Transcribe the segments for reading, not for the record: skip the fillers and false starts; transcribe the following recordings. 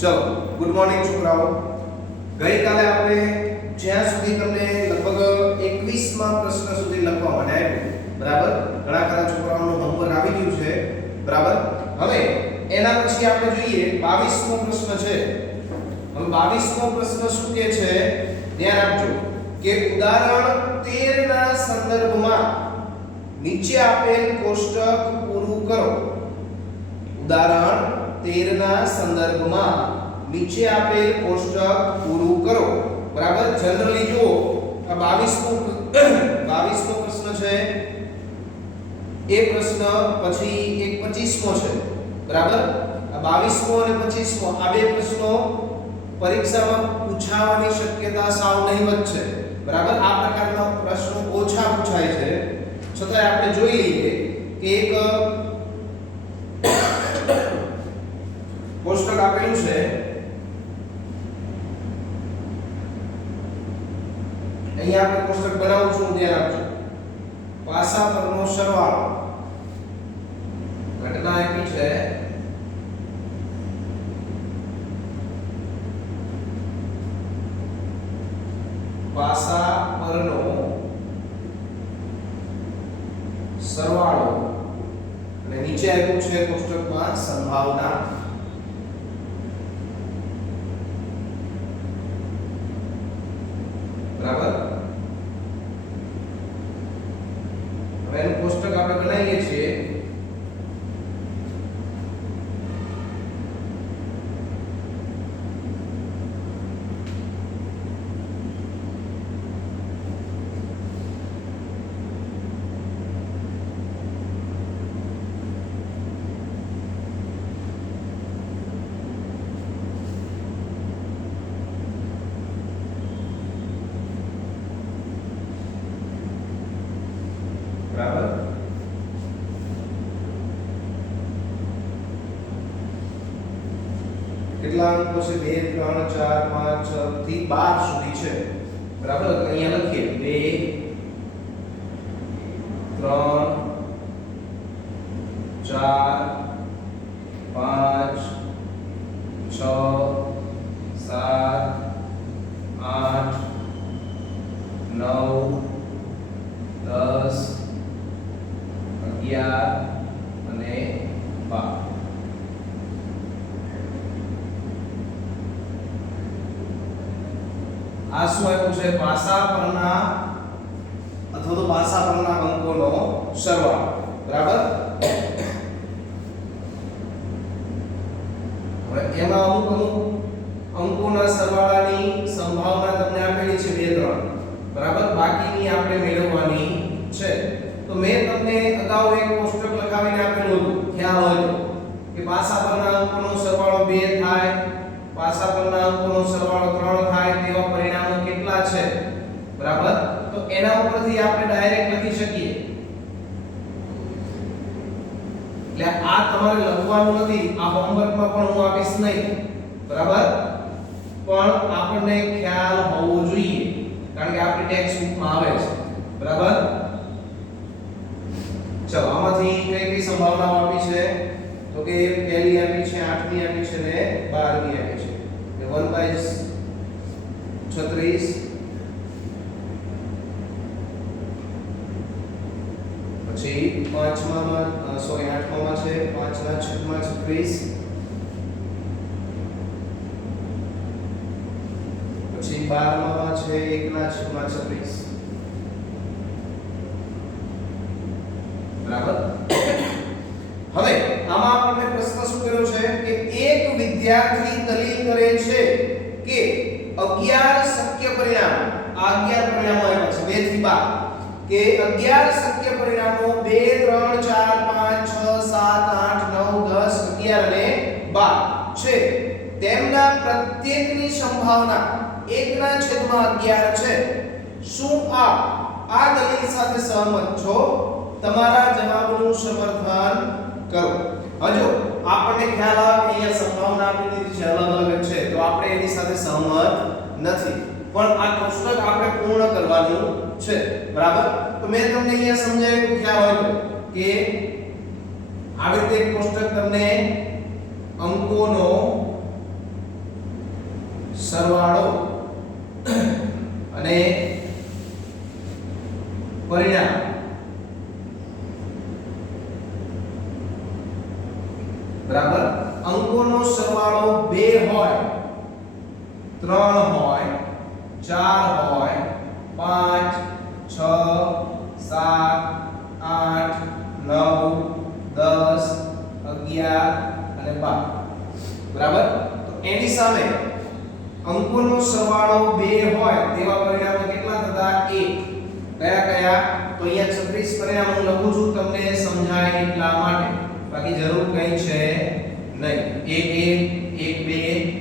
चलो good morning છોકરાઓ ગઈ કાલે આપણે જ્યાં સુધી તમને લગભગ 21માં પ્રશ્ન સુધી લખવા માટે આપ્યું બરાબર ઘણા ખરા છોકરાઓનું હોમવર્ક આવી ગયું છે બરાબર હવે એના પછી આપણે જોઈએ 22મો પ્રશ્ન છે હવે 22મો પ્રશ્ન શું કહે છે ધ્યાન આપજો કે ઉદાહરણ 13 ના સંદર્ભમાં નીચે આપેલ કોષ્ટક પૂરું કરો ઉદાહરણ 13 ના સંદર્ભમાં નીચે આપેલ કોષ્ટક પૂરું કરો બરાબર જનરલી જો આ 22મો પ્રશ્ન છે એ પ્રશ્ન પછી એક 25મો છે બરાબર આ 22મો અને 25મો આ બે પ્રશ્નો પરીક્ષામાં પૂછાવાની શક્યતા સાવ નહીવત છે બરાબર આ પ્રકારના પ્રશ્નો ઓછા પૂછાય છે છતાં આપણે જોઈ લઈએ કે એક કોષ્ટક આપેલું છે અહીંયા આપણે કોષ્ટક બનાવું છું ધ્યાન આપજો પાસા પરનો સરવાળો ઘટના આપી છે પાસા પરનો સરવાળો અને નીચે આપ્યું છે કોષ્ટકમાં સંભાવના બરાબર હવે એનું કોષ્ટક આપણે બનાવીએ છીએ બરાબર કેટલા અંકો છે 2 3 4 5 6 થી 12 સુધી છે બરાબર તો અહીંયા લખીએ 2 3 4 5 6 7 8 9 10 11 અને 12 આ શું આપ્યું છે પાસા પરના અથવા તો પાસા પરના અંકોનો સરવાળો બરાબર હવે એમાં અમુક અંકોના સરવાળાની સંભાવના તમને આપેલી છે 2 3 બરાબર બાકીની આપણે મેળવવાની છે તો મેં તમને અગાઉ એક કોષ્ટક લખાવીને આપેલું હતું ખ્યાલ હોય તો કે પાસા પરના અંકોનો સરવાળો 2 થાય પાસા પરના અંકોનો સરવાળો 3 થાય તેવા પરિણામો કેટલા છે બરાબર તો એના ઉપરથી આપણે ડાયરેક્ટ લખી શકીએ એટલે આ તમારે લખવાનું નથી આ હોમવર્કમાં પણ હું આપીશ નહીં બરાબર પણ આપણને ખ્યાલ હોવો જોઈએ કારણ કે આપણી ટેક્સ્ટ બુકમાં આવે છે બરાબર ચલો આમાંથી કઈ સંભાવનાઓ આપી છે તો કે પહેલી આપી છે 8ની આપી છે ને 12ની આપી છે કે 1/36 પછી 8માં છે 5/6 36 પછી 12માં છે 1/36 બરાબર હવે આમાં આપણને પ્રશ્ન શું કર્યો છે કે એક વિદ્યાર્થી દલીલ કરે છે કે 11 શક્ય પરિણામ આ 11 પરિણામો આપ્યા છે 2 થી 12 કે 11 શક્ય પરિણામો 2 3 4 5 6 7 8 9 10 11 અને 12 છે તેમના પ્રત્યેકની સંભાવના 1/11 છે શું આપ આ દલીલ સાથે સહમત છો તમારા જવાબનું સમર્થન કરો હજો આપણને ખ્યાલ આવે કે અહીંયા સંભાવના આપી દીધી છે અલગ અલગ છે તો આપણે એની સાથે સહમત નથી પણ આ કોષ્ટક આપણે પૂર્ણ કરવાનું છે બરાબર તો મેં તમને અહીંયા સમજાવ્યું ખ્યાલ હોય કે આવી રીતે કોષ્ટક તમને અંકોનો સરવાળો અને પરિણામ બરાબર અંકોનો સરવાળો 2 હોય 3 હોય 4 હોય 5 6 7 8 9 10 11 અને 12 બરાબર તો એની સામે અંકોનો સરવાળો 2 હોય તેવા પરિણામો કેટલા થતા 1 કયા કયા તો અહીંયા 36 પરિણામ હું લખું છું તમને સમજાય એટલા માટે બાકી જરૂર કઈ છે નહીં 1 1 1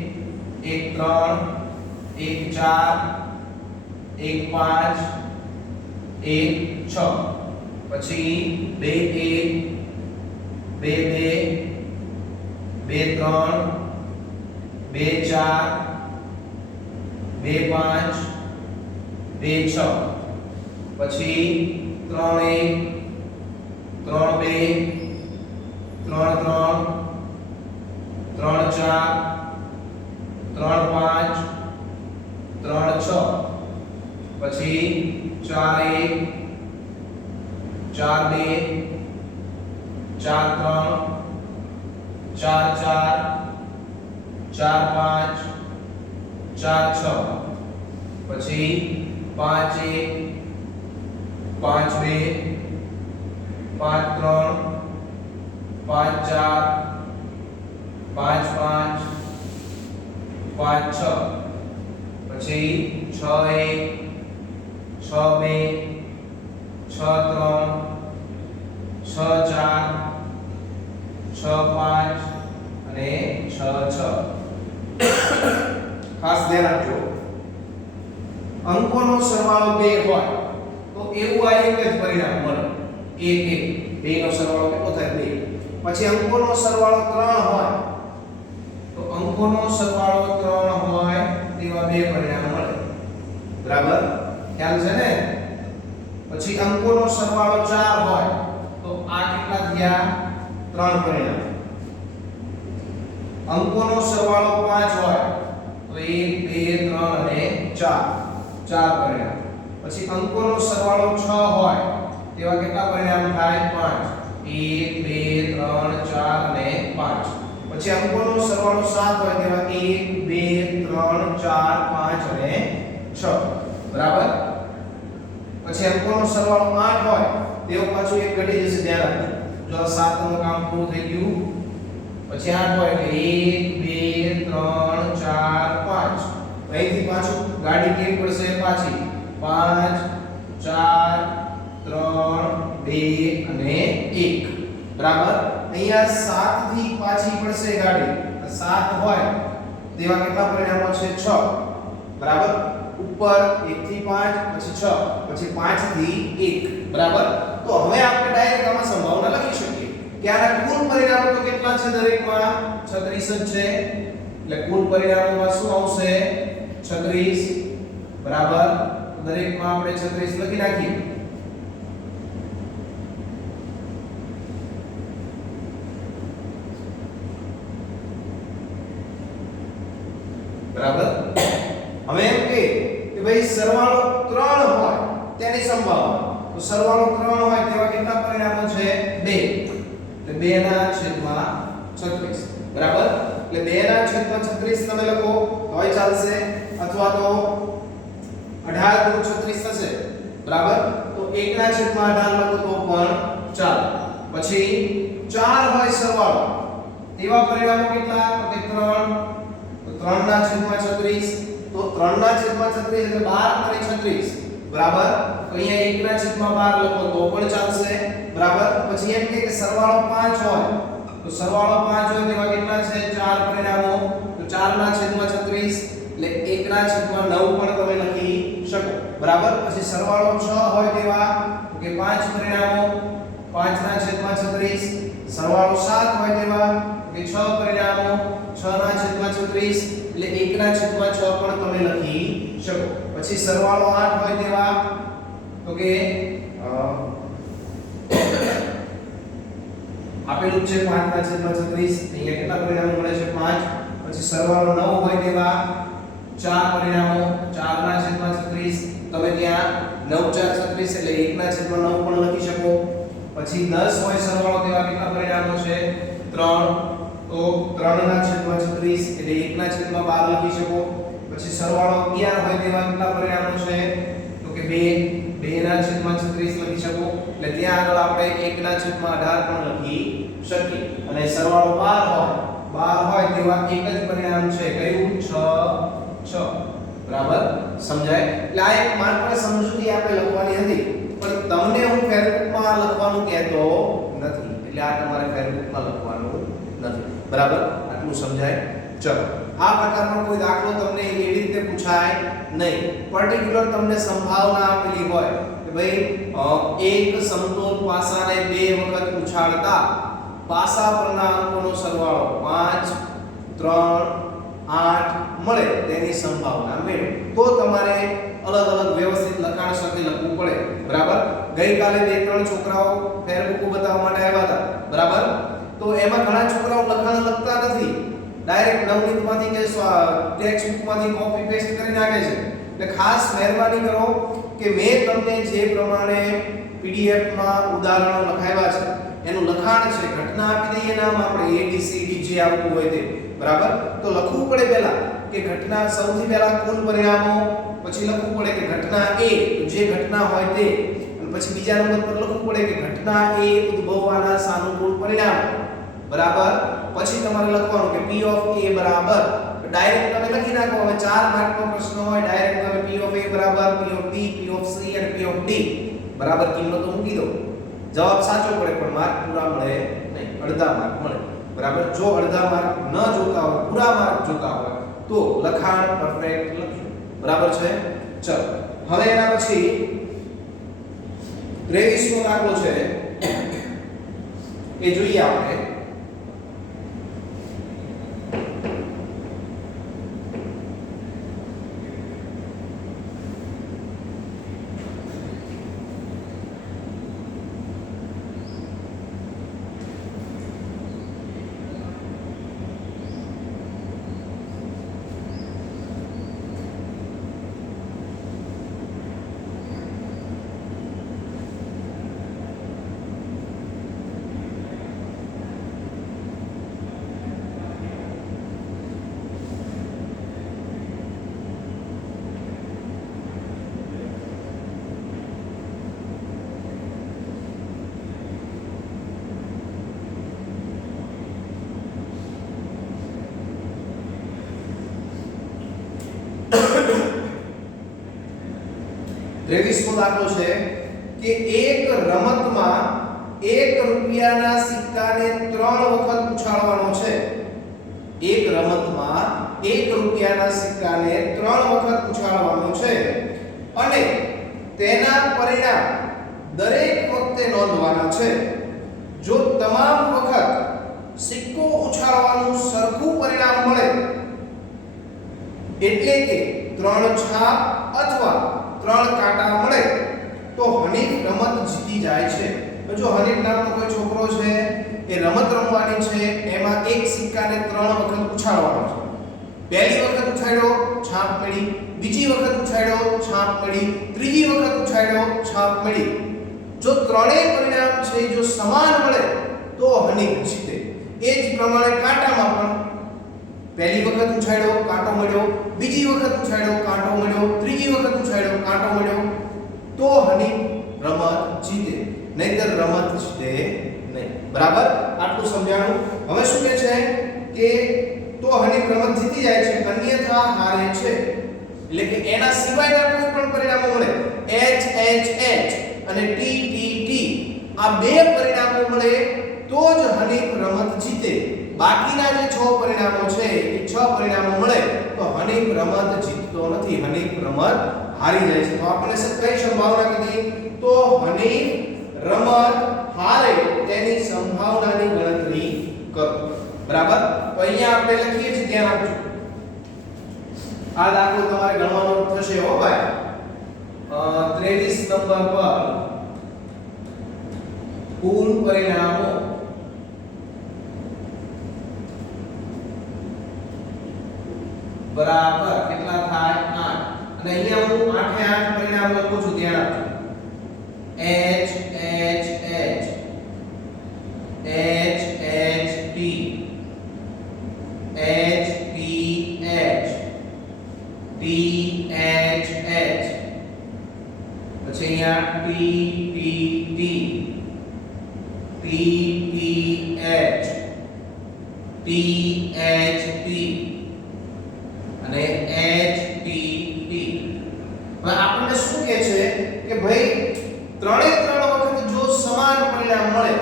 2 1 3 1 4 1 5 2 1 2 2 3 2 4 2 5 2 6 પછી 2 1 2 2 2 3 2 4 2 5 2 6 પછી 3 1 3 2 3 3 3 4 3 5 3 6 પછી 4 1 4 2 4 3 4 4 4 5 4 6 પછી 5 1 5 2 5 3 5 4 5 5 5 6 પછી 6 1 6 2 6 3 6 4 6 5 અને 6 6 ખાસ ધ્યાન રાખજો અંકોનો સરવાળો 2 હોય તો એવું આ એક જ પરિણામ મળે 1 1 2 નો સરવાળો કેટલો થાય 2 પછી અંકોનો સરવાળો 3 હોય તો અંકોનો સરવાળો 3 હોય તેવા 2 પરિણામ મળે બરાબર ખ્યાલ છે ને પછી અંકોનો સરવાળો 4 હોય તો આ કેટલા થયા 3 પરિણામ અંકોનો સરવાળો 5 હોય તો 1 2 3 અને 4 પરિણામ પછી અંકોનો સરવાળો 6 હોય તેવા કેટલા પરિણામ થાય 5 1 2 3 4 અને 5 પછી અંકોનો સરવાળો 7 હોય તેવા 1 2 3 4 5 અને 6 બરાબર પછી અંકોનો સરવાળો 8 હોય તેવો પાછું એક ઘટી જશે ધ્યાન રાખજો જો 7 નું કામ પૂરું થઈ ગયું પછી 8 હોય એટલે 1 2 3 4 5 અહીંથી પાછું ગાડી કેવી પડશે પાછી 5 4 3 2 અને 1 બરાબર અહીંયા 7 થી પાછી પડશે ગાડી 7 હોય તેવા કેટલા પરિણામો છે 6 બરાબર ઉપર 1 થી 5 પછી 6 પછી 5 થી 1 બરાબર તો હવે આપણે ડાયરેક્ટ આમાં સંભાવના લખી શકીએ કે આના કુલ પરિણામો તો કેટલા છે દરેકમાં 36 જ છે એટલે કુલ પરિણામોમાં શું આવશે 36 બરાબર દરેકમાં આપણે 36 લખી નાખીએ બરાબર હવે એમ કે ભાઈ સરવાળો 3 હોય તેની સંભાવના તો સરવાળો 3 હોય તેવા કેટલા પરિણામો છે 2 એટલે 2 ના છેદમાં 36 બરાબર એટલે 2 ના છેદમાં 36 તમે લખો તોય ચાલશે અથવા તો 18 * 36 થશે બરાબર તો 1 ના છેદમાં 18 લખો તો પણ ચાલે પછી 4 હોય સરવાળો તેવા પરિણામો કેટલા તો કે 3 તો 3 ના છેદમાં 36 તો 3 ના છેદમાં 36 એટલે 12 * 36 બરાબર તો અહીંયા 1 ના છેદમાં 12 લખો તો પણ ચાલશે બરાબર પછી એમ કે સરવાળો 5 હોય તો સરવાળો 5 હોય તેવા કેટલા છે 4 પરિણામો તો 4 ના છેદમાં 36 એટલે 1 ના છેદમાં 9 પણ તમે લખી શકો બરાબર પછી સરવાળો 6 હોય તેવા તો કે 5 પરિણામો 5 ના છેદમાં 36 સરવાળો 7 હોય તેવા તો કે 6 પરિણામો 6 ના છેદમાં 36 એટલે 1 ના છેદમાં 6 પણ તમે લખી શકો પછી સરવાળો 8 હોય તેવા તો કે આપેલું છે 5 ના છેદમાં 36 અહીંયા કેટલા પરિણામો મળે છે 5 પછી સરવાળો 9 હોય તેવા ચાર પરિણામો 4/36 તમે ત્યાં 9×4 36 એટલે 1/9 પણ લખી શકો. પછી 10 હોય સરવાળો તેવા કેટલા પરિણામો છે 3 તો 3/36 એટલે 1/12 લખી શકો. પછી સરવાળો 11 હોય તેવા કેટલા પરિણામો છે તો કે 2/36 લખી શકો. એટલે ત્યાં આગળ આપણે 1/18 પણ લખી શકીએ. અને સરવાળો 12 હોય તેવા એક જ પરિણામ છે કયું 6 બરાબર સમજાય. એટલે આ એક માત્ર સમજૂતી આપણે લખવાની હતી પણ તમને હું ફેરબુકમાં લખવાનું કહેતો નથી. એટલે આ તમારે ફેરબુકમાં લખવાનું નથી બરાબર. આટલું સમજાય. ચલો આ પ્રકારનો કોઈ દાખલો તમને એવી રીતે પૂછાય નહીં. પર્ટિક્યુલર તમને સંભાવના આપેલી હોય કે ભાઈ એક સમતોલ પાસાને બે વખત ઉછાળતા પાસા પરના અંકોનો સરવાળો 5 3 8 મળે તેની સંભાવના મેળવો. તો તમારે અલગ અલગ વ્યવસ્થિત લખાણ સાથે લખવું પડે બરાબર. ગઈકાલે બે ત્રણ છોકરાઓ ફેરબુકો બતાવવા માટે આવ્યા હતા બરાબર. તો એમાં ઘણા છોકરાઓ લખાણ લખતા નથી, ડાયરેક્ટ નવનીતમાંથી કે ટેક્સ્ટ બુકમાંથી કોપી પેસ્ટ કરી નાખે છે. એટલે ખાસ મહેરબાની કરો કે મેં તમને જે પ્રમાણે PDF માં ઉદાહરણો લખાવ્યા છે એનું લખાણ છે ઘટના આપી દઈએ નામ આપણે ABCD જે આવતું હોય તે બરાબર. તો લખવું પડે પહેલા કે ઘટના સૌથી પહેલા કુલ પરિણામો, પછી લખવું પડે કે ઘટના A જે ઘટના હોય તે, અને પછી બીજા નંબર પર લખવું પડે કે ઘટના A ઉદ્ભવવાના સાનુકૂળ પરિણામો બરાબર. પછી તમારે લખવાનું કે P of A બરાબર ડાયરેક્ટ તમે લખી નાખો. હવે 4 માર્કનો પ્રશ્ન હોય ડાયરેક્ટ તમે P of A બરાબર P of B P of C અને P of D બરાબર કિંમતો મૂકી દો. જવાબ સાચો પડે પણ માર્ક પૂરા મળે નહીં, અડધા માર્ક મળે બરાબર. જો અડધા માર્ક ન જોતા હોય પૂરા માર્ક જોતા હોય તો લખાણ પરફેક્ટ લખજો બરાબર છે. ચલો હવે એના પછી 23મો દાખલો છે એ જોઈએ આપણે. ત્રેવીસમો દાખલો છે કે એક રમતમાં 1 રૂપિયાના સિક્કાને 3 વખત ઉછાળવાનો છે. એક રમતમાં 1 રૂપિયાના સિક્કાને 3 વખત ઉછાળવાનો છે અને તેના પરિણામ દરેક વખતે નોંધવાના છે. જો તમામ વખત સિક્કો ઉછાળવાનું સરખું પરિણામ મળે એટલે કે 3 છાપ અથવા 3 કાંટા મળે તો હનીફ રમત જીતી જાય છે. જો હનીફ નામનો કોઈ છોકરો છે એ રમત રમવાની છે, એમાં એક સિક્કાને 3 વખત ઉછાળવાનો છે. પહેલી વખત ઉછાળ્યો છાપ મળી, બીજી વખત ઉછાળ્યો છાપ મળી, ત્રીજી વખત ઉછાળ્યો છાપ મળી. જો ત્રણેય પરિણામ છે જો સમાન મળે તો હનીફ જીતે. એ જ પ્રમાણે કાંટામાં પણ પહેલી વખત ઉછાળ્યો કાંટો મળ્યો, બીજી વખત ઉછાળ્યો કાંટો મળ્યો, ત્રીજી વખત ઉછાળ્યો કાંટો મળ્યો તો હનીફ રમત જીતે, નહીંતર રમત જીતે નહીં બરાબર. આટલું સમજાણું. હવે શું કહે છે કે તો હનીફ રમત જીતી જાય છે અન્યથા હારે છે. એટલે કે એના સિવાયના કોઈ પણ પરિણામો મળે H H H અને T T T આ બે પરિણામો મળે તો જ હનીફ રમત જીતે. બાકીના જે 6 પરિણામો છે એ 6 પરિણામો મળે તો હનીફ રમત જીતતો નથી, હનીફ રમત હારી જાય છે. તો આપણે કઈ સંભાવના કીધી તો હનીફ રમત હારે તેની સંભાવનાની ગણતરી કરો બરાબર. તો અહીંયા આપણે લખીએ છીએ ધ્યાન આપજો. આ દાખલો તમારે ગણવાનો થશે હો ભાઈ. 23 નંબર પર કુલ પરિણામો બરાબર કેટલા થાય 8 અને અહીંયા હું 8 એ 8 પરિણામ લખું છું ધ્યાન આપજો H H H H H T H T H T H H પછી અહીંયા T T T T T H T H T અને H T T હવે આપણને શું કહે છે કે ભાઈ ત્રણે ત્રણ વખત જો સમાન પરિણામ મળે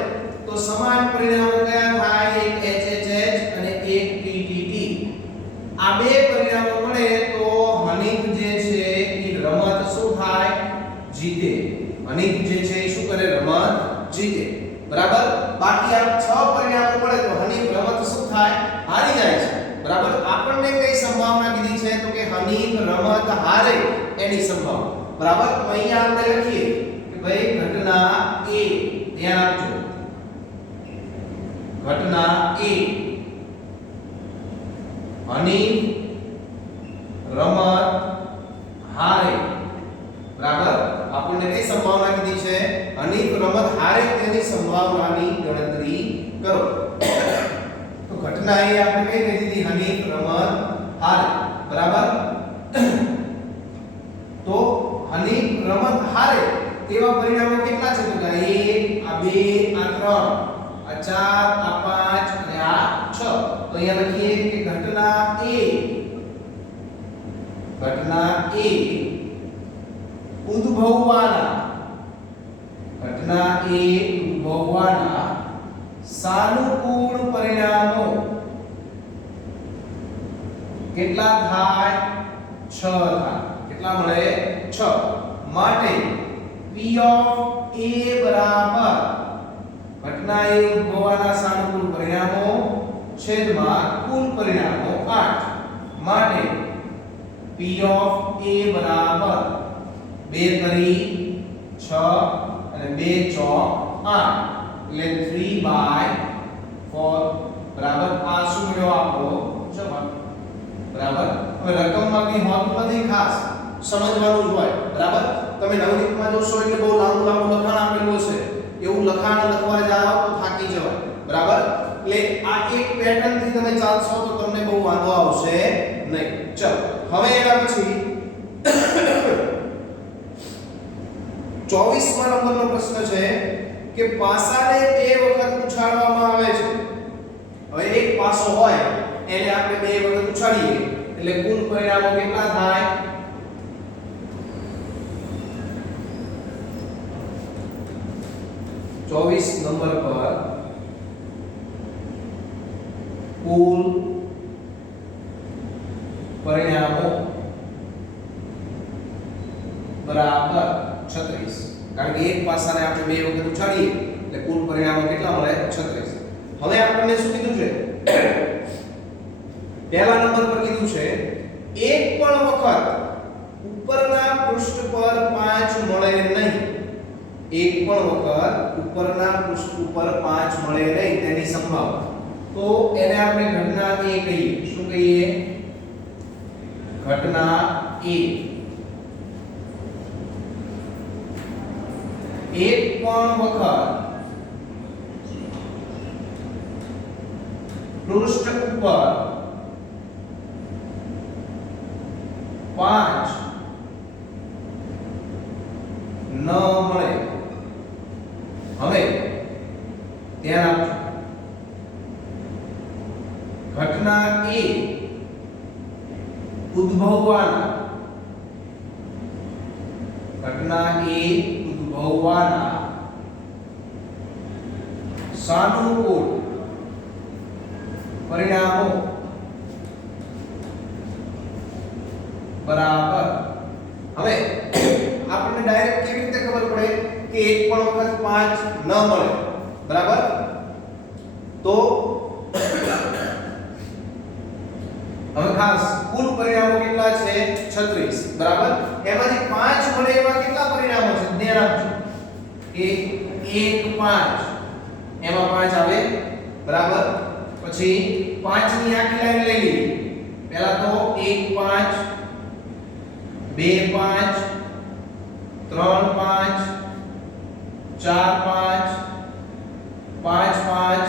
તો સમાન પરિણામ કયા થાય એક HHH અને એક TTT આ બે પરિણામો મળે તો હનીફ જે છે એ રમત શું થાય જીતે હનીફ જે છે એ શું કરે રમત જીતે બરાબર બાકી આ 6 પરિણામો મળે તો હનીફ રમત શું થાય હારી જાય છે બરાબર આપણને કઈ સંભાવના કીધી છે તો કે હનીફ રમત હારે એની સંભાવના બરાબર તો અહીંયા આપણે લખીએ કે ભાઈ ઘટના A ધ્યાન આપજો ઘટના A હનીફ રમત હારે બરાબર આપણને કઈ સંભાવના કીધી છે હનીફ રમત હારે તેની સંભાવનાની ગણતરી કરો તો ઘટના એ આપણે કઈ કહી દીધી હનીફ રમત હારે બરાબર તો હનીફ રમત હારે તેવા પરિણામો કેટલા છે તો કે 1 આ 2 આ 3 આ 4 આ 5 અને આ 6 તો અહીંયા લખીએ કે ઘટના A ઉદ્ભવવાના સાનુકૂળ પરિણામો કેટલા થાય 6 થાય કેટલા મળે 6 માટે P of A બરાબર ઘટના A ઉદ્ભવવાના સાનુકૂળ પરિણામો છેદમાં કુલ પરિણામો 8 માટે P of A બરાબર 2 કરી 6 અને 2 ચોક 8 એટલે 3/4 બરાબર આ શું મળ્યો આપણો જવાબ બરાબર હવે રકમમાં કઈ હોતું નથી ખાસ સમજવાનું જ હોય બરાબર તમે નવનીતમાં જોશો એટલે બહુ લાંબુ લખાણ આપેલું છે એવું લખાણ લખવા જાઓ તો થાકી જવાય બરાબર એટલે આ એક પેટર્ન થી તમે ચાલશો તો તમને બહુ વાંધો આવશે નહીં ચલો હવે એના પછી 24મા નંબરનો પ્રશ્ન છે કે પાસાને બે વખત ઉછાળવામાં આવે છે હવે એક પાસો હોય એને આપણે બે વખત ઉછાળીએ એટલે કુલ પરિણામો કેટલા થાય 24 નંબર પર કુલ પરિણામો બરાબર 36 કારણ કે એક પાસાને આપણે બે વખત ઉછાળીએ એટલે કુલ પરિણામો કેટલા મળે 36 હવે આપણને શું કીધું છે પહેલા નંબર પર કીધું છે એક પણ વખત ઉપરના પૃષ્ઠ પર 5 મળે નહીં એક પણ વખત ઉપરના પૃષ્ઠ ઉપર 5 મળે નહીં તેની સંભાવના તો એને આપણે ઘટના A કહીએ શું કહીએ ઘટના A એક પણ વખત પૃષ્ઠ ઉપર 5 ન મળે હવે ધ્યાન આપજો ઘટના A ઉદ્ભવવાના સાનુકૂળ પરિણામો બરાબર હવે આપણને ડાયરેક્ટ કેવી રીતે ખબર પડે કે એક પણ વખત 5 ન મળે બરાબર તો હવે ખાસ કુલ પરિણામો કેટલા છે 36 બરાબર એમાંથી 5 મળે એવા કેટલા પરિણામો છે ધ્યાન આપજો કે 1 5 એમાં 5 આવે બરાબર પછી 5 ની આખી લાઈન લઈ લઈએ પહેલા તો 1 5 2 5 3 5 4 5 5 5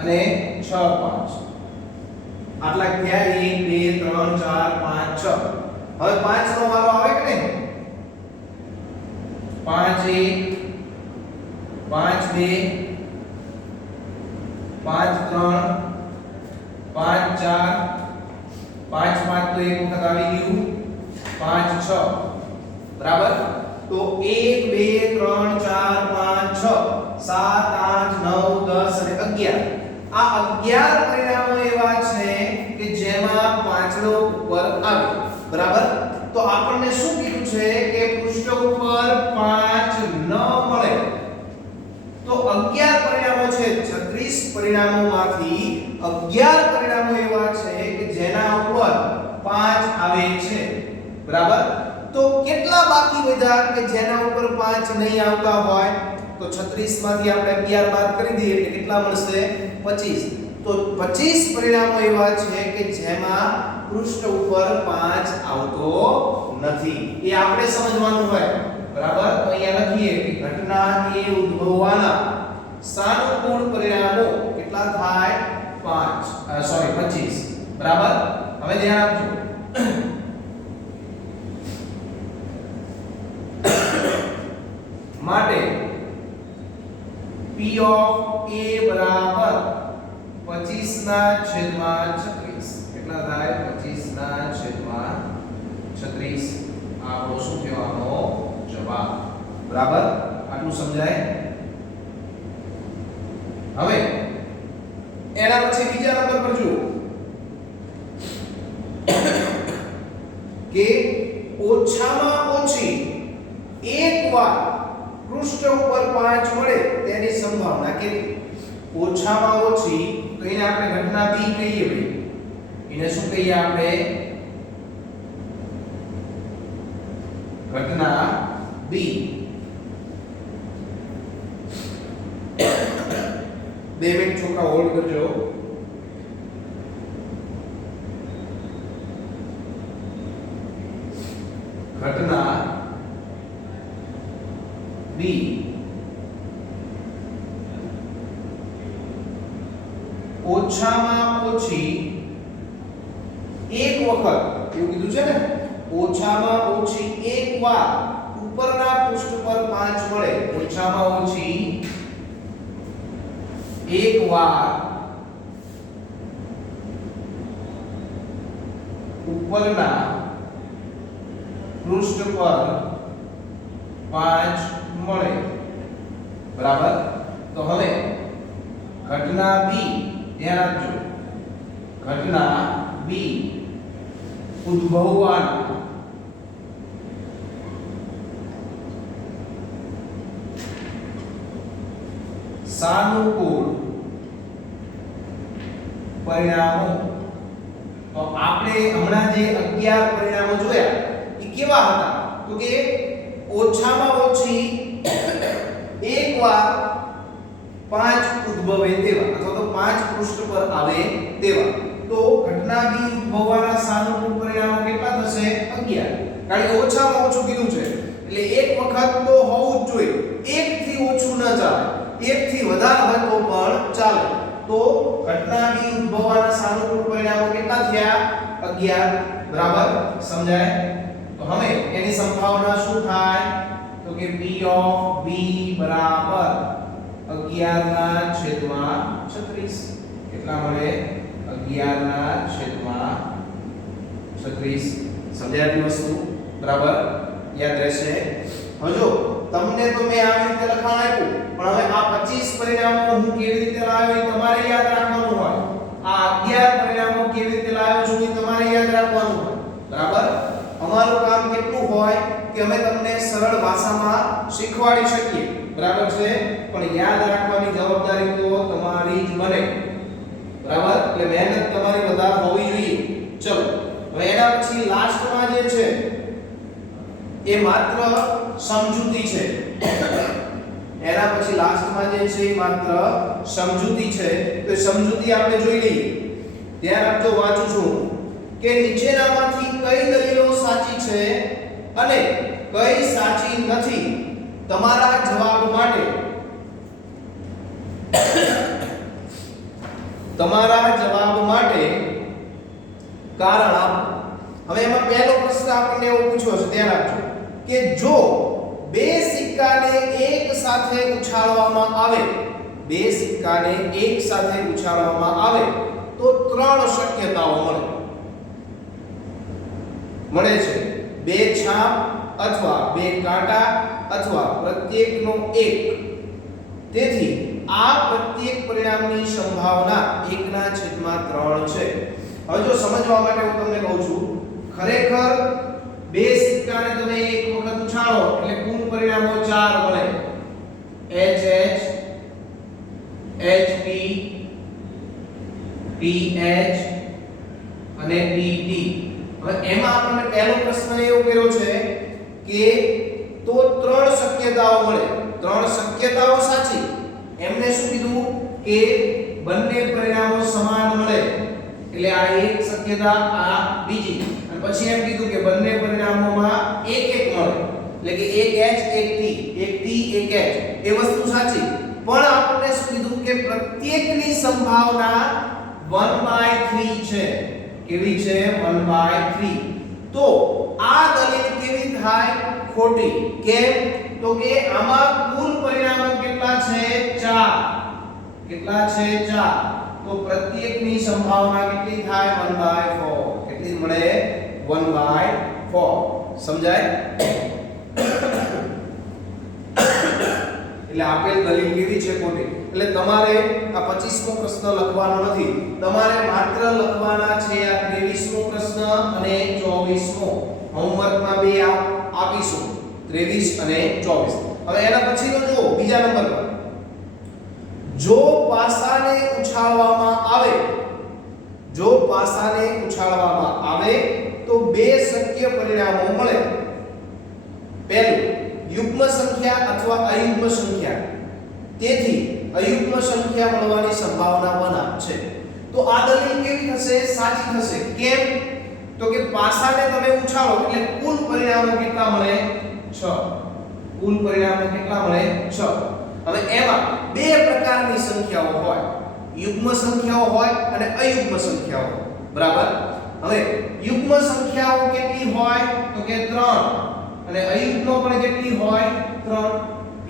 અને 6 5 આટલા થયા 1 2 3 4 5 6 હવે 5 નો વારો આવે કે નહીં 5 1 5 2 5 3 5 4 5 5 તો એક વખત આવી ગયું 5 6 બરાબર તો 1 2 3 4 5 6 7 8 9 10 અને 11 આ 11 પરિણામો એવા છે કે જેમાં પાંચડો ઉપર આવે બરાબર તો આપણને શું કીધું છે કે પૃષ્ઠ ઉપર 5 ન મળે તો 11 પરિણામો છે 36 પરિણામોમાંથી 11 પરિણામો એવા છે કે જેના ઉપર 5 આવે છે બરાબર તો કેટલા બાકી વધ્યા કે જેના ઉપર 5 નહીં આવતા હોય તો 36 માંથી આપણે 11 બાદ કરી દઈએ એટલે કેટલા મળશે 25 તો 25 પરિણામો એવા છે કે જેમાં પૃષ્ઠ ઉપર 5 આવતો નથી એ આપણે સમજવાનું હોય બરાબર તો અહીંયા લખીએ કે ઘટના એ ઉદ્ભવવાના સાનુકૂળ પરિણામો કેટલા થાય 25 બરાબર હવે ધ્યાન આપજો માટે P of A બરાબર 25 ના છેદમાં 36 કેટલા થાય 25 ના છેદમાં 36 આપણો શું કહેવાનો જવાબ બરાબર આટલું સમજાય હવે એના પછી બીજા નંબર પર જુઓ કે ઓછામાં ઓછી એક વાર પૃષ્ઠ ઉપર 5 મળે તેની સંભાવના કેટલી ઓછામાં ઓછી તો એને આપણે ઘટના B કહીએ ભાઈ એને શું કહીએ આપણે ઘટના B 2 મિનિટ છોકરા હોલ્ડ કરજો ઘટના B ઓછામાં ઓછી એક વખત એવું કીધું છે ને ઓછામાં ઓછી એક વાર ઉપરના પૃષ્ઠ પર 5 મળે ઓછામાં ઓછી એક વાર ઉપરના પૃષ્ઠ પર 5 મળે બરાબર તો હવે ઘટના B ધ્યાન આપજો ઘટના B ઉદ્ભવવાના સાનુકૂળ પરિણામો તો આપણે હમણાં જે 11 પરિણામો જોયા એ કેવા હતા તો કે ઓછામાં ઓછી એકવાર 5 ઉદ્ભવે તેવા અથવા તો 5 પૃષ્ઠ પર આવે તેવા તો ઘટના B ઉદ્ભવવાના સાનુકૂળ પરિણામો કેટલા થશે 11 કારણ કે ઓછામાં ઓછું કીધું છે એટલે એક વખત તો હોવું જ જોઈએ એક થી ઓછું ન ચાલે એક થી વધારે હોય તો પણ ચાલે તો ઘટના B ઉદ્ભવવાના સાનુકૂળ પરિણામો કેટલા થયા 11 બરાબર સમજાય તો હવે એની સંભાવના શું થાય તો કે P of B બરાબર 11 ના છેદમાં 36 કેટલા મળે 11 ના છેદમાં 36 સમજાય વસ્તુ બરાબર યાદ રહેશે હવે જો તમને તો મેં આવી રીતે લખાણ આપ્યું પણ હવે આ 25 પરિણામો હું કેવી રીતે લાવ્યો તમારે યાદ રાખવાનું હોય આ 11 પરિણામો કેવી રીતે લાવ્યો છું એ તમારે યાદ રાખવાનું હોય બરાબર અમારું કામ કેટલું હોય કે અમે તમને સરળ ભાષામાં શીખવાડી શકીએ બરાબર છે પણ યાદ રાખવાની જવાબદારી તો તમારી જ બને બરાબર એટલે મહેનત તમારી વધારે હોવી જોઈએ ચલો હવે એના પછી લાસ્ટમાં જે છે એ માત્ર સમજૂતી છે એના પછી લાસ્ટમાં જે છે એ માત્ર સમજૂતી છે તો સમજૂતી આપણે જોઈ લઈએ ધ્યાન આપજો, વાંચું છું કે નીચેનામાંથી કઈ દલીલો સાચી છે અને કઈ સાચી નથી. તમારા જવાબ માટે કારણ આપો. હવે એમાં પહેલો પ્રશ્ન આપણને એવો પૂછ્યો છે, ધ્યાન આપજો કે જો બે સિક્કાને એક સાથે ઉછાળવામાં આવે, બે સિક્કાને એક સાથે ઉછાળવામાં આવે તો ત્રણ શક્યતાઓ મળે છે. બે છાપ અથવા બે કાંટા અથવા પ્રત્યેકનો એક. તેથી આ પ્રત્યેક પરિણામની સંભાવના 1/3 છે. હવે જો સમજવા માટે હું તમને કહું છું, ખરેખર બે સિક્કાને તમે એક વખત ઉછાળો એટલે કુલ પરિણામો 4 મળે. HH HP PH અને DD. હવે એમાં આપણને પહેલો પ્રશ્ન એવો કર્યો છે કે તો ત્રણ શક્યતાઓ મળે, ત્રણ શક્યતાઓ સાચી. એમને શું કીધું કે બંને પરિણામો સમાન મળે, એટલે આ એક શક્યતા, આ બીજી, અને પછી એમ કીધું કે બંને પરિણામોમાં એક એક મળે, એટલે કે એક H એક T, એક T એક H. એ વસ્તુ સાચી, પણ આપણને શું કીધું કે પ્રત્યેકની સંભાવના 1/3 છે. કેવી છે? 1/3. તો આ દલીલ કેવી થાય? ખોટી. કેમ? તો કે આમાં કુલ પરિણામો કેટલા છે? 4. કેટલા છે? 4. તો પ્રત્યેકની સંભાવના કેટલી થાય? 1/4. કેટલી મળે? 1/4. સમજાય? એટલે આપેલ દલીલ કેવી છે? ખોટી. એટલે તમારે આ 25મો પ્રશ્ન લખવાનો નથી, તમારે માત્ર લખવાના છે આ 23મો પ્રશ્ન અને 24મો. હોમવર્કમાં બે આપીશું, 23 અને 24. હવે એના પછીનો જુઓ, બીજા નંબર પર, જો પાસાને ઉછાળવામાં આવે, જો પાસાને ઉછાળવામાં આવે તો બે શક્ય પરિણામો મળે. પહેલું, યુગ્મ સંખ્યા અથવા અયુગ્મ સંખ્યા. તેથી અયુગ્મ સંખ્યા મળવાની સંભાવના 1 છે. તો આ દલીલ કેવી થશે? સાચી થશે. કેમ? તો કે પાસાને તમે ઉછાળો એટલે કુલ પરિણામો કેટલા મળે? 6. કુલ પરિણામો કેટલા મળે? 6. હવે એમાં બે પ્રકારની સંખ્યાઓ હોય, યુગ્મ સંખ્યાઓ હોય અને અયુગ્મ સંખ્યાઓ હોય. બરાબર? હવે યુગ્મ સંખ્યાઓ કેટલી હોય? તો કે 3. અને અયુગ્મ પણ કેટલી હોય? 3.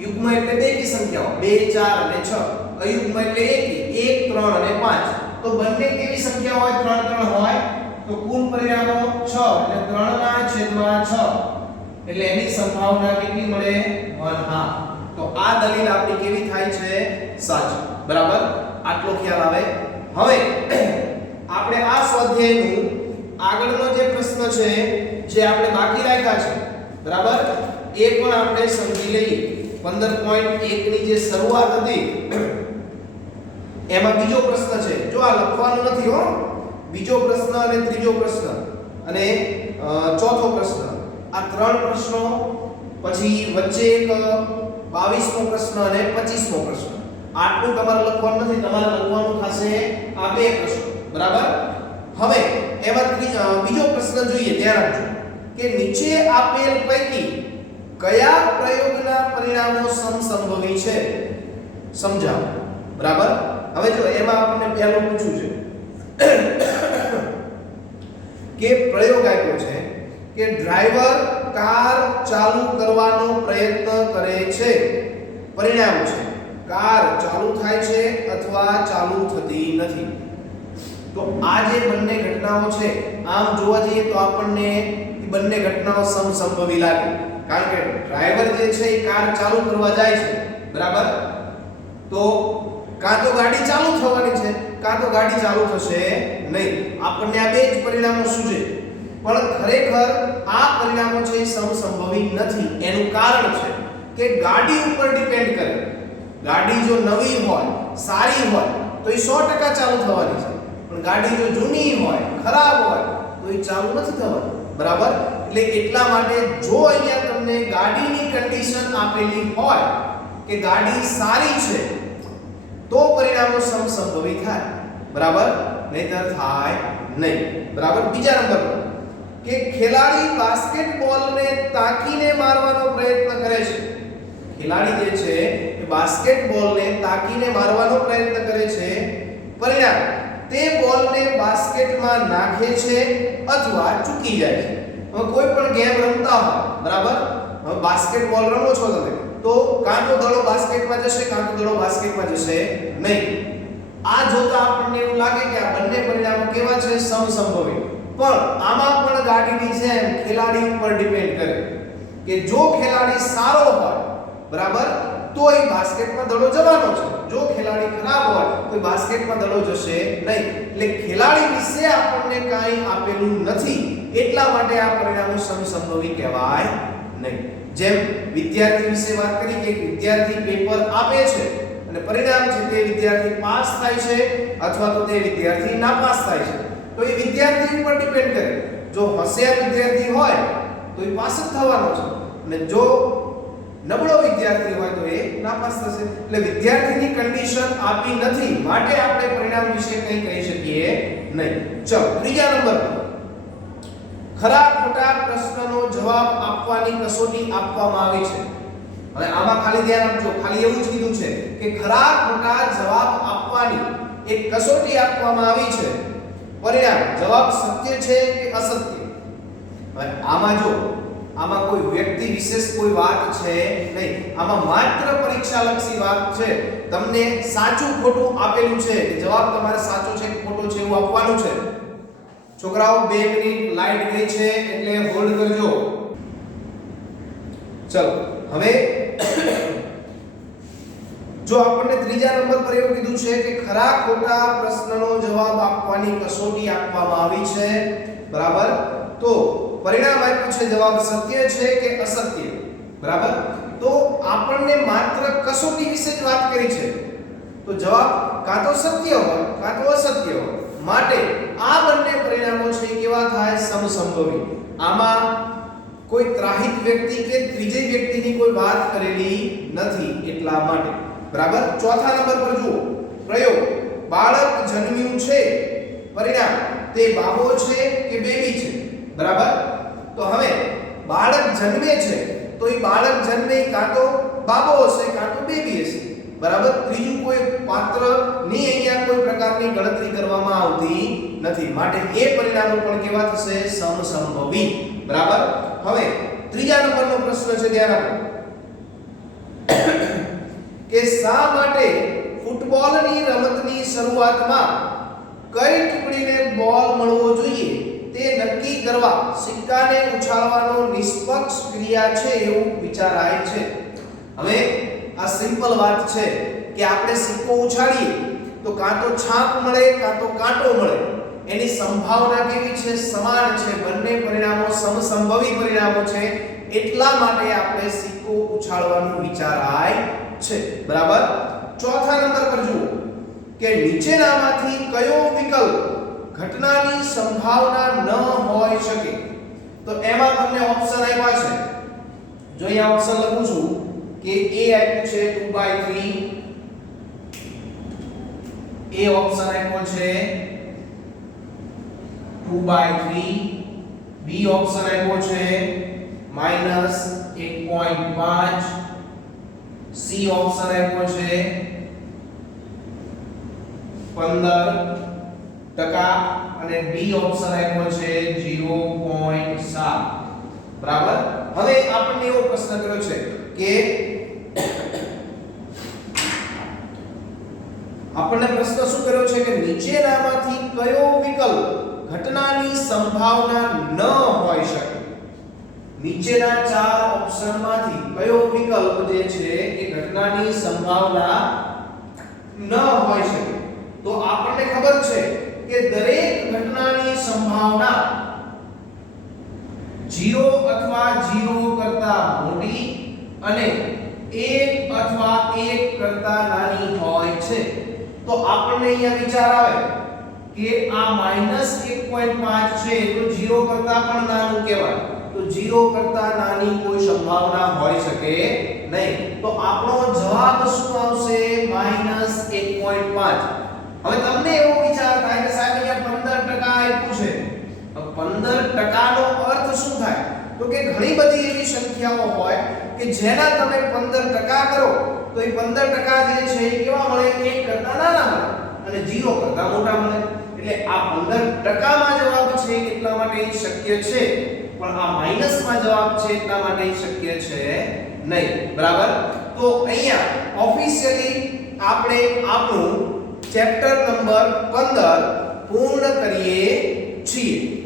યુગ્મ એટલે બેકી સંખ્યાઓ 2 4 અને 6. અયુગ્મ એટલે એકી 1 3 અને 5. તો બંને કેવી સંખ્યા હોય? 3 3 હોય. તો કુલ પરિણામો 6 એટલે 3/6. એટલે એની સંભાવના કેટલી મળે? 1/2. તો આ દલીલ આપણી કેવી થાય છે? સાચી. બરાબર? આટલો ખ્યાલ આવે. હવે આપણે આ સ્વાધ્યાયનું આગળનો જે પ્રશ્ન છે જે આપણે બાકી રાખ્યા છે, બરાબર, એ પણ આપણે સમજી લઈએ. 15.1 ની જે શરૂઆત હતી એમાં બીજો પ્રશ્ન છે. જો આ લખવાનું નથી હો, બીજો પ્રશ્ન અને ત્રીજો પ્રશ્ન અને ચોથો પ્રશ્ન, આ ત્રણ પ્રશ્નો, પછી વચ્ચે એક 22મો પ્રશ્ન અને 25મો પ્રશ્ન. આટલું તમારે લખવાનું નથી, તમારે લખવાનું થશે આ બે પ્રશ્નો. બરાબર? હવે એમાં બીજો પ્રશ્ન જોઈએ. ધ્યાન રાખજો કે નીચે આપેલ પૈકી કયા પ્રયોગના પરિણામો સમસંભવી છે? સમજાવો. બરાબર? હવે જો એમાં આપણને પહેલું પૂછ્યું છે કે પ્રયોગ આપ્યો છે કે ડ્રાઈવર કાર ચાલુ કરવાનો પ્રયત્ન કરે છે. પરિણામ છે કાર ચાલુ થાય છે અથવા ચાલુ થતી નથી. તો આ જે બંને ઘટનાઓ છે, આમ જોવા જઈએ તો આપણને બંને ઘટનાઓ સમસંભવી લાગે, કારણ કે ડ્રાઈવર જે છે એ કાર ચાલુ કરવા જાય છે. બરાબર? તો કાં તો ગાડી ચાલુ થવાની છે, કાં તો ગાડી ચાલુ થશે નહીં. આપણને આ બે જ પરિણામો સૂચે, પણ ખરેખર આ પરિણામો છે એ સમસંભવી નથી. એનું કારણ છે કે ગાડી ઉપર ડિપેન્ડ કરે. ગાડી જો નવી હોય, સારી હોય તો એ 100% ચાલુ થવાની છે, પણ ગાડી જો જૂની હોય, ખરાબ હોય તો એ ચાલુ નથી થવાની. બરાબર? એટલે એટલા માટે જો અહીંયા તમને ગાડીની કન્ડિશન આપેલી હોય કે ગાડી સારી છે તો પરિણામો સમસંભવી થાય. બરાબર? નહીતર થાય નહીં. બરાબર. બીજા નંબર પર કે ખેલાડી બાસ્કેટબોલને તાકીને મારવાનો પ્રયત્ન કરે છે. ખેલાડી જે છે એ બાસ્કેટબોલને તાકીને મારવાનો પ્રયત્ન કરે છે, પરિણામ તે બોલને બાસ્કેટમાં નાખે છે અથવા ચૂકી જાય છે. હવે કોઈ પણ ગેમ રમતા હોય, બરાબર, હવે બાસ્કેટબોલ રમો છો તમે, તો કાં તો દડો બાસ્કેટમાં જશે કાં તો દડો બાસ્કેટમાં જશે નહીં. આ જોતા આપણને એવું લાગે કે આ બંને પરિણામો કેવા છે? સમસંભવી. પણ આમાં પણ ગાડીની જેમ ખેલાડી ઉપર ડિપેન્ડ કરે કે જો ખેલાડી સારો હોય, બરાબર, તો એ બાસ્કેટમાં દડો જવાનો છે. જો ખેલાડી ખરાબ હોય તો બાસ્કેટમાં દડો જશે નહીં. એટલે ખેલાડી વિશે આપણને કાંઈ આપેલું નથી, એટલા માટે આ પરિણામો સમસંભવી કહેવાય નહીં. જેમ વિદ્યાર્થી વિશે વાત કરી કે વિદ્યાર્થી પેપર આપે છે અને પરિણામ છે તે વિદ્યાર્થી પાસ થાય છે અથવા તો તે વિદ્યાર્થી નાપાસ થાય છે, તો એ વિદ્યાર્થી ઉપર ડિપેન્ડ કરે. જો હોશિયાર વિદ્યાર્થી હોય તો એ પાસ જ થવાનો છે અને જો નબળો વિદ્યાર્થી હોય તો એ નાપાસ થશે. એટલે વિદ્યાર્થીની કન્ડિશન આપી નથી, માટે આપણે પરિણામ વિશે કંઈ કહી શકીએ નહીં. ચલો ત્રીજા નંબર પર ખરા ખોટા પ્રશ્નનો જવાબ આપવાની કસોટી આપવામાં આવી છે. હવે આમાં ખાલી ધ્યાન આપજો, ખાલી એવું જ કીધું છે કે ખરા ખોટા જવાબ આપવાની એક કસોટી આપવામાં આવી છે. પરિણામ જવાબ સત્ય છે કે અસત્ય. હવે આમાં જો આમાં કોઈ વ્યક્તિ વિશેષ કોઈ વાત છે નહીં, આમાં માત્ર પરીક્ષાલક્ષી વાત છે. તમને સાચું ખોટું આપેલું છે કે જવાબ તમારે સાચો છે કે ખોટો છે એવું આપવાનું છે. છોકરાઓ 2 મિનિટ લાઈટ ગઈ છે એટલે હોલ્ડ કરજો. ચલો હવે જો આપણને ત્રીજા નંબર પર એવું કીધું છે કે ખરા ખોટા પ્રશ્નનો જવાબ આપવાની કસોટી આપવામાં આવી છે, બરાબર, તો પરિણામ આપ્યું છે જવાબ સત્ય છે કે અસત્ય. બરાબર, તો આપણને માત્ર કસોટી વિશે જ વાત કરી છે, તો જવાબ કાં તો સત્ય હોય કાં તો અસત્ય હોય. માટે આ બંને પરિણામો છે કેવા થાય? સમસંભવી. આમાં કોઈ ત્રાહિત વ્યક્તિ કે ત્રીજી વ્યક્તિની કોઈ વાત કરેલી નથી, એટલા માટે. બરાબર. ચોથા નંબર પર જુઓ પ્રયોગ. બાળક જન્મ્યું છે, પરિણામ તે બાબો છે કે બેબી છે. બરાબર, તો હવે બાળક જન્મે છે તો એ બાળક જન્મે કાં તો બાબો હશે કાં તો બેબી હશે. બરાબર, ત્રીજું કોઈ પાત્ર ની અહીંયા કોઈ પ્રકારની ગણતરી કરવામાં આવતી નથી, માટે એ પરિણામો પણ કેવા થશે? સમસંભવી. બરાબર. હવે ત્રીજા નંબરનો પ્રશ્ન છે, ધ્યાન આપો કે શા માટે ફૂટબોલની રમતની શરૂઆતમાં કઈ ટુકડીને બોલ મળવો જોઈએ તે નક્કી કરવા સિક્કાને ઉછાળવાનો નિષ્પક્ષ ક્રિયા છે એવું વિચારાય છે. હવે આ સિમ્પલ વાત છે કે આપણે સિક્કો ઉછાળીએ તો કાં તો છાપ મળે કાં તો કાંટો મળે. એની સંભાવના કેવી છે? સમાન છે. બંને પરિણામો સમસંભવી પરિણામો છે, એટલા માટે આપણે સિક્કો ઉછાળવાનું વિચારાય છે. બરાબર. ચોથા નંબર પર જુઓ કે નીચેનામાંથી કયો વિકલ્પ ઘટનાની સંભાવના ન હોઈ શકે? તો એમાં તમને ઓપ્શન આપ્યા છે. જો અહીંયા ઓપ્શન લખું છું કે A આપ્યું છે 2/3, A ઓપ્શન આપ્યો છે 2/3, B ઓપ્શન આપ્યો છે -1.5, C ઓપ્શન આપ્યો છે 15% અને D ઓપ્શન આપ્યો છે 0.7. બરાબર. હવે આપણને એવો પ્રશ્ન કર્યો છે કે આપણને પ્રશ્ન શું કર્યો છે કે નીચેનામાંથી કયો વિકલ્પ ઘટનાની સંભાવના ન હોઈ શકે? નીચેના 4 ઓપ્શનમાંથી કયો વિકલ્પ જે છે એ ઘટનાની સંભાવના ન હોઈ શકે? તો આપણને ખબર છે કે દરેક ઘટનાની સંભાવના 0 અથવા 0 કરતા મોટી અને 1 અથવા 1 કરતા નાની હોય છે. તો આપણને અહીંયા વિચાર આવે કે આ -1.5 છે તો 0 કરતા પણ નાનું કહેવાય, તો 0 કરતા નાની કોઈ સંભાવના હોઈ શકે નહીં. તો આપણો જવાબ શું આવશે? -1.5. હવે તમને એવો વિચાર થાય કે સાહેબ અહીંયા 15% આપ્યું છે. તો 15% નો અર્થ શું થાય? તો કે ઘણી બધી એવી સંખ્યાઓ હોય કે જેના તમે 15% કરો તો એ 15% જે છે એ કેવા મળે? 1 કરતા નાના મળે અને 0 કરતા મોટા મળે. એટલે આ 15% માં જવાબ છે એટલા માટે શક્ય છે, પણ આ માઈનસમાં જવાબ છે એટલા માટે શક્ય છે નહીં. બરાબર? તો અહીંયા ઓફિશિયલી આપણે આપણું ચેપ્ટર નંબર 15 પૂર્ણ કરીએ છીએ.